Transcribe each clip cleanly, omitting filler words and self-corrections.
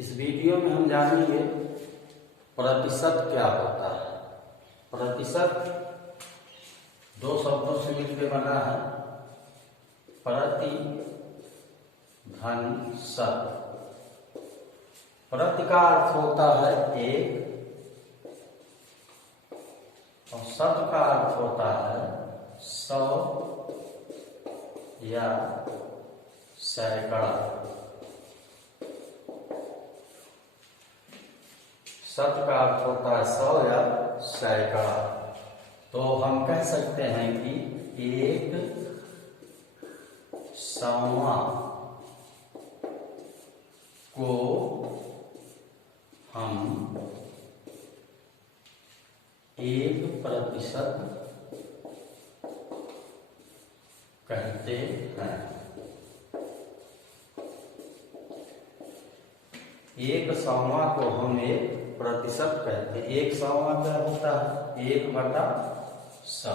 इस वीडियो में हम जानेंगे प्रतिशत क्या होता है। प्रतिशत दो शब्दों से मिलकर बना है, प्रति धन शत। प्रति का अर्थ होता है एक और शत का अर्थ होता है 100 या सैकड़ा। शत का अर्थ होता है 100 या सैकड़ा। तो हम कह सकते हैं कि एक सौवा को हम 1% कहते हैं। एक सौवा को हम 1% कहते हैं। एक सौवा क्या होता है? 1/100।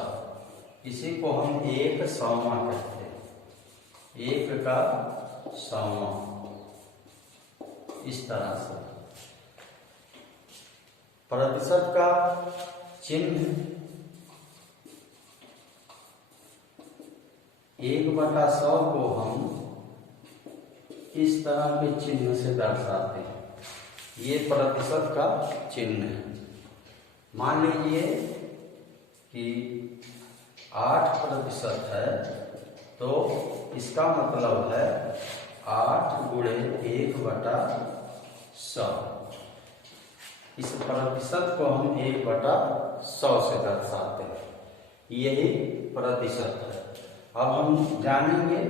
इसी को हम एक सौवा कहते हैं। एक का सौवा, इस तरह से। प्रतिशत का चिन्ह 1/100 को हम इस तरह के चिन्ह से दर्शाते हैं। ये प्रतिशत का चिन्ह है। मान लीजिए कि 8% है, तो इसका मतलब है 8 × 1/100। इस प्रतिशत को हम 1/100 से दर्शाते हैं। यही प्रतिशत है। अब हम जानेंगे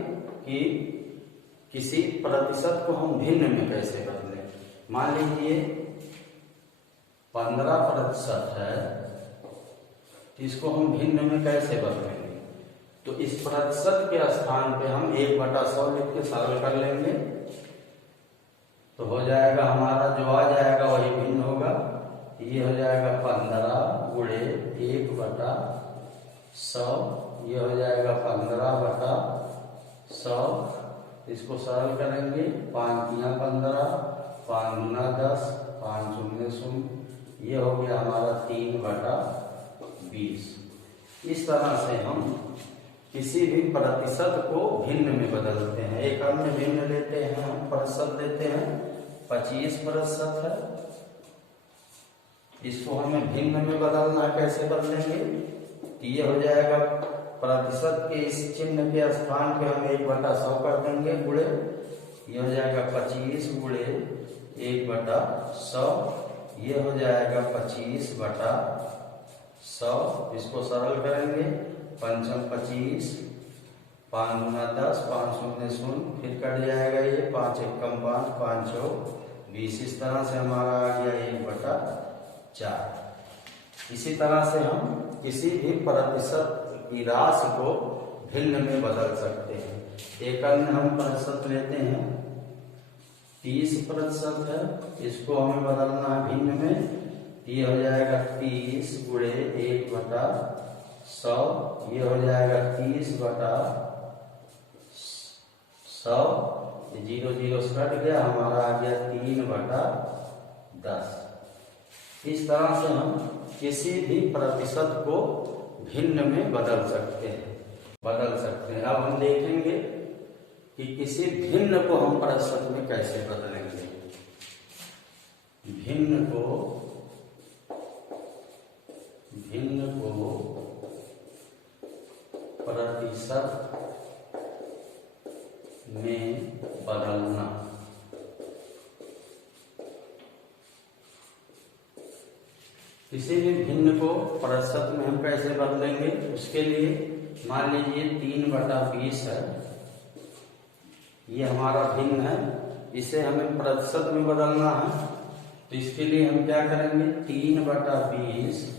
कि किसी प्रतिशत को हम भिन्न में कैसे बदलें। मान लीजिए 15% है, इसको हम भिन्न में कैसे बदलेंगे? तो इस प्रतिशत के स्थान पे हम 1/100 लिख के सरल कर लेंगे, तो हो जाएगा हमारा जो आ जाएगा वही भिन्न होगा। ये हो जाएगा 15 × 1/100। ये हो जाएगा 15/100। इसको सरल करेंगे, 5 × 15, 5 × 10, 5 × 0। ये हो गया हमारा 3/20। इस तरह से हम किसी भी प्रतिशत को भिन्न में बदलते हैं। एक अन्य भिन्न लेते हैं, हम प्रतिशत लेते हैं 25% है। इसको हमें भिन्न में बदलना, कैसे बदलेंगे? ये हो जाएगा प्रतिशत के इस चिन्ह के स्थान पे हम 1/100 कर देंगे गुणे। ये हो जाएगा 25 × 1/100। ये हो जाएगा 25/100। इसको सरल करेंगे, 5 × 25, 5 × 10, 5 × 0। फिर कट जाएगा ये 5 × 1 = 5, 5 × 20। इस तरह से हमारा आ गया 1/4। इसी तरह से हम किसी भी प्रतिशत की राशि को भिन्न में बदल सकते हैं। एक अन्य हम प्रतिशत लेते हैं, 30% है। इसको हमें बदलना है भिन्न में। ये हो जाएगा 30 × 1/100। ये हो जाएगा 30/100। 0 0 से कट गया, हमारा आ गया 3/10। इस तरह से हम किसी भी प्रतिशत को भिन्न में बदल सकते हैं। अब हम देखेंगे कि किसी भिन्न को हम प्रतिशत में कैसे बदलेंगे। भिन्न को प्रतिशत में बदलना। किसी भी भिन्न को प्रतिशत में हम कैसे बदलेंगे? उसके लिए मान लीजिए 3/20 है, ये हमारा भिन्न है। इसे हमें प्रतिशत में बदलना है, तो इसके लिए हम क्या करेंगे? 3/20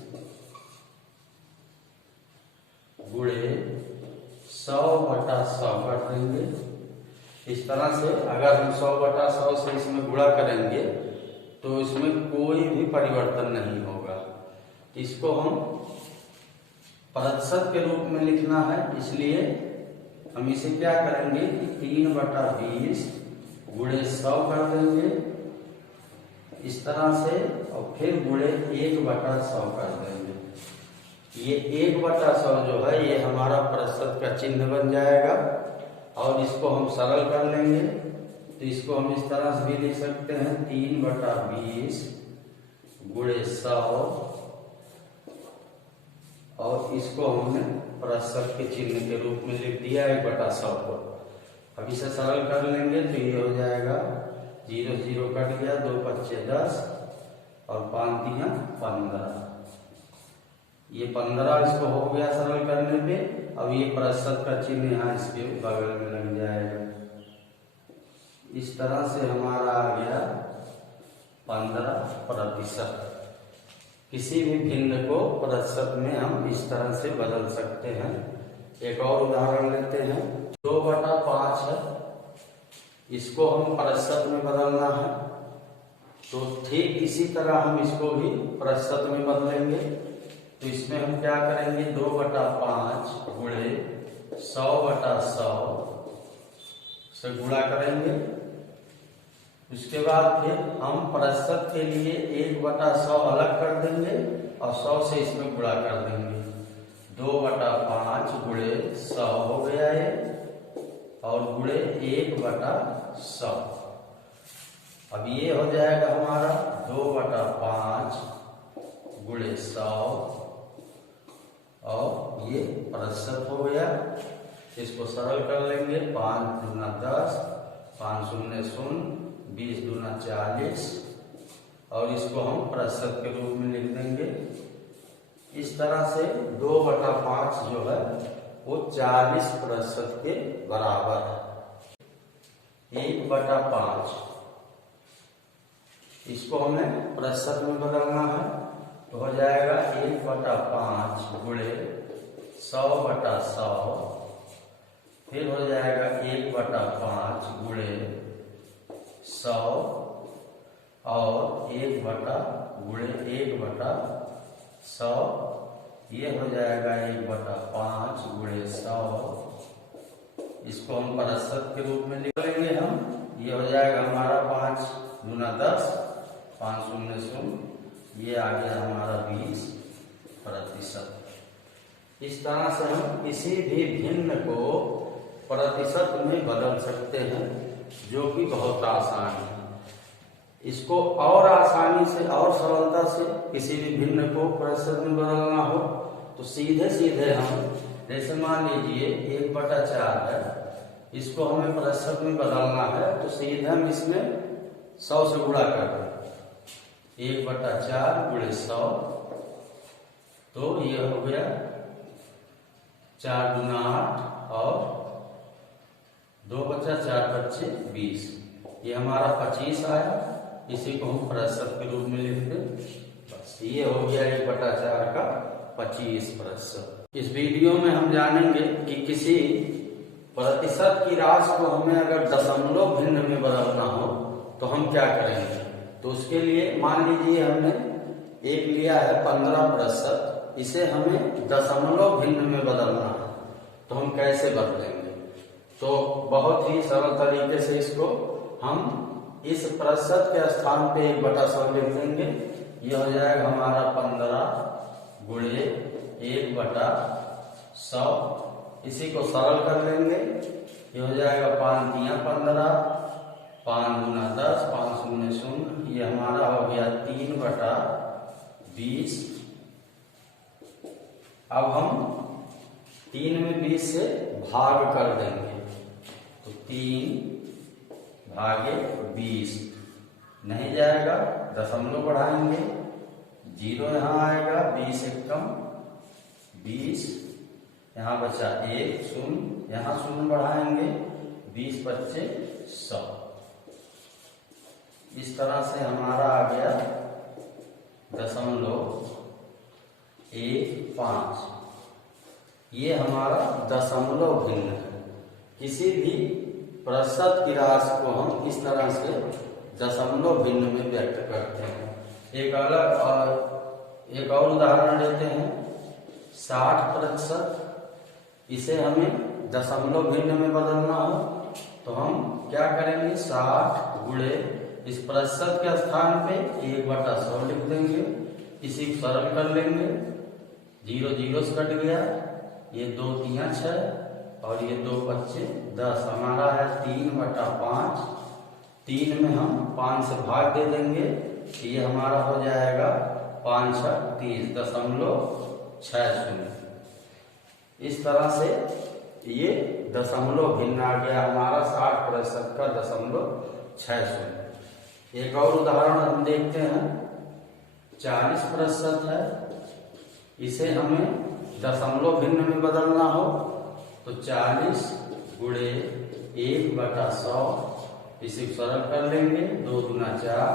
× 100/100 कर देंगे। इस तरह से अगर हम 100/100 से इसमें गुणा करेंगे तो इसमें कोई भी परिवर्तन नहीं होगा। इसको हम प्रतिशत के रूप में लिखना है, इसलिए हम इसे क्या करेंगे कि 3/20 × 100 कर देंगे। इस तरह से और फिर गुणे 1/100 कर देंगे। ये 1/100 जो है ये हमारा प्रतिशत का चिन्ह बन जाएगा और इसको हम सरल कर लेंगे। तो इसको हम इस तरह से भी लिख सकते हैं 3/20 गुणे 100 और इसको हमने प्रतिशत के चिन्ह के रूप में लिख दिया 1/100 को। अब इसे सरल कर लेंगे तो ये हो जाएगा 0 0 कट गया, 2 5 10 और 5 3 15। ये 15 इसको हो गया सरल करने पे। अब ये प्रतिशत का चिन्ह यहाँ इसके बगल में लग जाएगा। इस तरह से हमारा आ गया 15%। किसी भी भिन्न को प्रतिशत में हम इस तरह से बदल सकते हैं। एक और उदाहरण लेते हैं। 2/5 है, इसको हम प्रतिशत में बदलना है तो ठीक इसी तरह हम इसको भी प्रतिशत में बदलेंगे। तो इसमें हम क्या करेंगे 2/5 गुणे 100/100 से गुणा करेंगे। उसके बाद फिर हम प्रतिशत के लिए 1/100 अलग कर देंगे और 100 से इसमें गुणा कर देंगे। 2/5 गुणे 100 हो गया ये और गुणे 1/100। अब ये हो जाएगा हमारा 2/5 गुणे 100 और ये प्रतिशत हो गया। इसको सरल कर लेंगे 5 दूना 10, 5 शून्य 0, 20 दूना 40 और इसको हम प्रतिशत के रूप में लिख देंगे। इस तरह से 2/5 जो है वो 40% के बराबर है। 1/5 इसको हमें प्रतिशत में बदलना है तो हो जाएगा 1/5 गुणे 100/100 फिर हो जाएगा 1/5 गुणे 100 और 1/100 ये हो जाएगा 1/5 गुणे 100। इसको हम प्रतिशत के रूप में लिख लेंगे हम। ये हो जाएगा हमारा 5 दूना 10, 5 शून्य 0, ये आ गया हमारा 20%। इस तरह से हम किसी भी भिन्न को प्रतिशत में बदल सकते हैं जो कि बहुत आसान है। इसको और आसानी से और सरलता से किसी भी भिन्न को प्रतिशत में बदलना हो तो सीधे सीधे हम जैसे मान लीजिए 1/4 है, इसको हमें प्रतिशत में बदलना है तो सीधे हम इसमें 100 से गुणा कर दें। 1/4 गुणे 100 तो ये हो गया 4 दूना 8 और 2 बचा 4 बच्चे 20। ये हमारा 25 आया। इसी को हम प्रतिशत के रूप में लिख दें। बस ये हो गया 1/4 का 25%। इस वीडियो में हम जानेंगे कि किसी प्रतिशत की राशि को हमें अगर दशमलव भिन्न में बदलना हो तो हम क्या करेंगे। तो उसके लिए मान लीजिए हमने एक लिया है 15%, इसे हमें दशमलव भिन्न में बदलना है तो हम कैसे बदलेंगे। तो बहुत ही सरल तरीके से इसको हम इस प्रतिशत के स्थान पे 1/100 लिख देंगे। यह हो जाएगा हमारा 15 गुणे 1/100। इसी को सरल कर लेंगे। ये हो जाएगा 5 3 15, 5 दूना 10, 5 शून्य 0, ये हमारा हो गया 3/20। अब हम 3 में 20 से भाग कर देंगे तो 3 भागे 20 नहीं जाएगा, दशमलव बढ़ाएंगे, 0 यहाँ आएगा, 20 एकम 20, यहाँ बचा 1 शून्य, यहाँ शून्य बढ़ाएंगे, 20 बच्चे 100। इस तरह से हमारा आ गया 0.15। ये हमारा दशमलव भिन्न है। किसी भी प्रतिशत की राशि को हम इस तरह से दशमलव भिन्न में व्यक्त करते हैं। एक और उदाहरण लेते हैं 60%। इसे हमें दशमलव भिन्न में बदलना हो तो हम क्या करेंगे 60 गुणे इस प्रतिशत के स्थान पे 1/100 लिख देंगे। इसी को सरल कर लेंगे। 0 0 से कट गया, ये 2 3 6 और ये 2 5 10, हमारा है 3/5। 3 में हम 5 से भाग दे देंगे, ये हमारा हो जाएगा 5 6 30.60। इस तरह से ये दशमलव भिन्न आ गया हमारा 60% का 0.60। एक और उदाहरण हम देखते हैं। 40% है, इसे हमें दशमलव भिन्न में बदलना हो तो 40 गुणे 1/100, इसे सरल कर लेंगे। 2 दूना 4,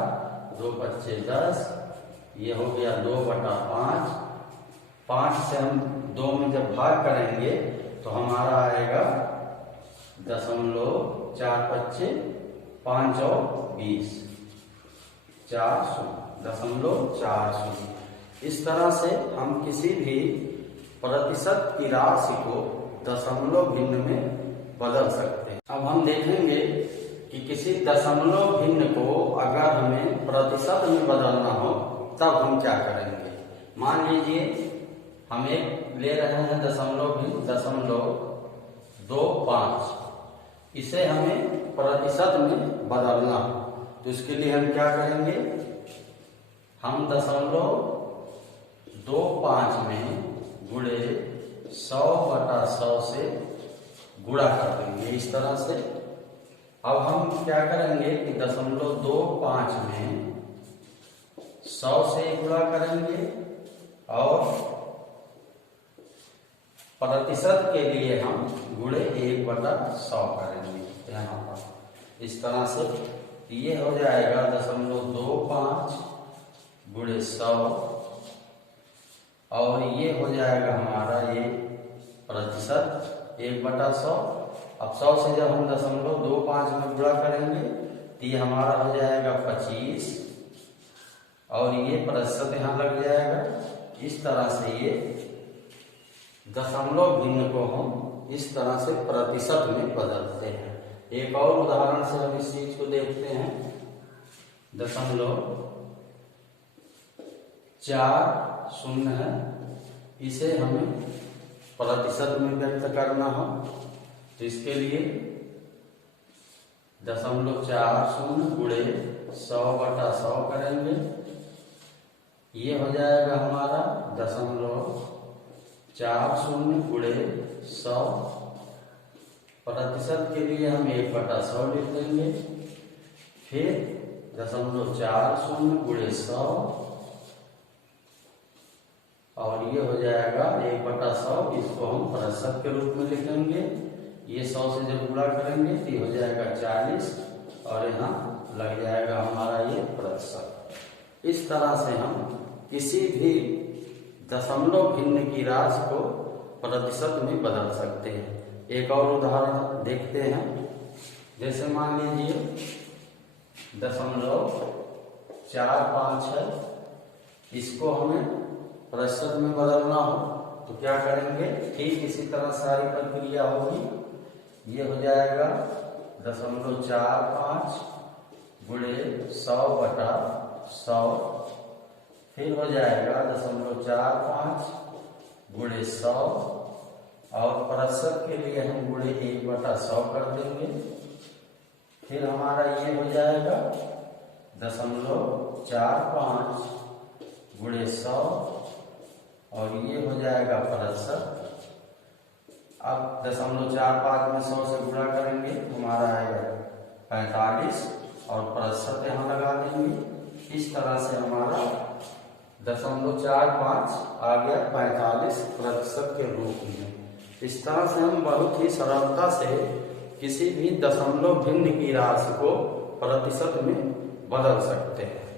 2 पच्चे 10, ये हो गया 2/5। 5 से हम 2 में जब भाग करेंगे तो हमारा आएगा 0.4 पच्चे 5 और 20, 0.40। इस तरह से हम किसी भी प्रतिशत की राशि को दशमलव भिन्न में बदल सकते हैं। अब हम देखेंगे कि किसी दशमलव भिन्न को अगर हमें प्रतिशत में बदलना हो तब हम क्या करेंगे। मान लीजिए हम एक ले रहे हैं दशमलव भिन्न 0.25, इसे हमें प्रतिशत में बदलना हो तो इसके लिए हम क्या करेंगे, हम 0.25 में गुणे 100/100 से गुणा कर देंगे इस तरह से। अब हम क्या करेंगे कि 0.25 में 100 से गुणा करेंगे और प्रतिशत के लिए हम गुणे 1/100 करेंगे यहाँ पर। इस तरह से ये हो जाएगा 0.25 गुणे 100 और ये हो जाएगा हमारा ये प्रतिशत 1/100। अब 100 से जब हम 0.25 में गुणा करेंगे तो ये हमारा हो जाएगा 25 और ये प्रतिशत यहाँ लग जाएगा। इस तरह से ये दशमलव भिन्न को हम इस तरह से प्रतिशत में बदलते हैं। एक और उदाहरण से हम इस चीज को देखते हैं। 0.40 है, इसे हमें प्रतिशत में व्यक्त करना हो तो इसके लिए 0.40 गुणे 100/100 करेंगे। ये हो जाएगा हमारा 0.40 गुणे 100। प्रतिशत के लिए हम 1/100 लिख देंगे। फिर 0.40 गुणे 100 और ये हो जाएगा 1/100, इसको हम प्रतिशत के रूप में लिखेंगे। ये 100 से जब गुणा करेंगे तो ये हो जाएगा 40 और यहाँ लग जाएगा हमारा ये प्रतिशत। इस तरह से हम किसी भी दशमलव भिन्न की राशि को प्रतिशत में बदल सकते हैं। एक और उदाहरण देखते हैं। जैसे मान लीजिए 0.45 है, इसको हमें प्रतिशत में बदलना हो तो क्या करेंगे, ठीक इसी तरह सारी प्रक्रिया होगी। ये हो जाएगा 0.45 गुणे 100/100, फिर हो जाएगा 0.45 गुणे 100 और प्रतिशत के लिए हम गुणे 1/100 कर देंगे। फिर हमारा ये हो जाएगा 0.45 गुणे 100 और ये हो जाएगा प्रतिशत। अब 0.45 में 100 से गुणा करेंगे हमारा आएगा 45 और प्रतिशत यहाँ लगा देंगे। इस तरह से हमारा 0.45 आ गया 45% के रूप में। इस तरह से हम बहुत ही सरलता से किसी भी दशमलव भिन्न की राशि को प्रतिशत में बदल सकते हैं।